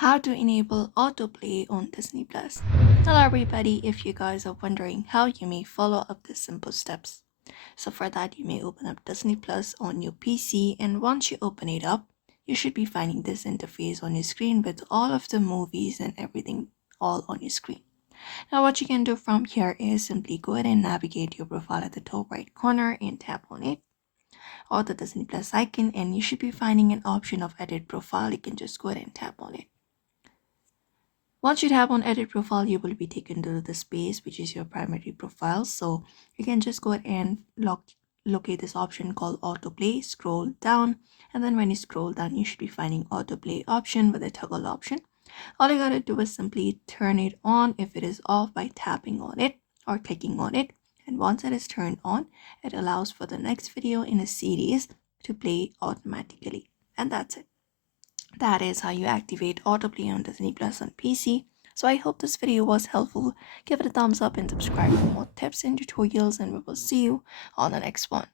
How to enable autoplay on Disney Plus. Hello everybody, if you guys are wondering how you may follow up these simple steps. So for that you may open up Disney Plus on your PC, and once you open it up, you should be finding this interface on your screen with all of the movies and everything all on your screen. Now what you can do from here is simply go ahead and navigate your profile at the top right corner and tap on it, or the Disney Plus icon, and you should be finding an option of edit profile. You can just go ahead and tap on it. Once you tap on edit profile, you will be taken to the space which is your primary profile. So you can just go ahead and locate this option called autoplay, scroll down, and then when you scroll down, you should be finding autoplay option with a toggle option. All you gotta do is simply turn it on if it is off by tapping on it or clicking on it. And once it is turned on, it allows for the next video in a series to play automatically. And that's it. That is how you activate autoplay on Disney Plus on PC. So I hope this video was helpful. Give it a thumbs up and subscribe for more tips and tutorials, and we will see you on the next one.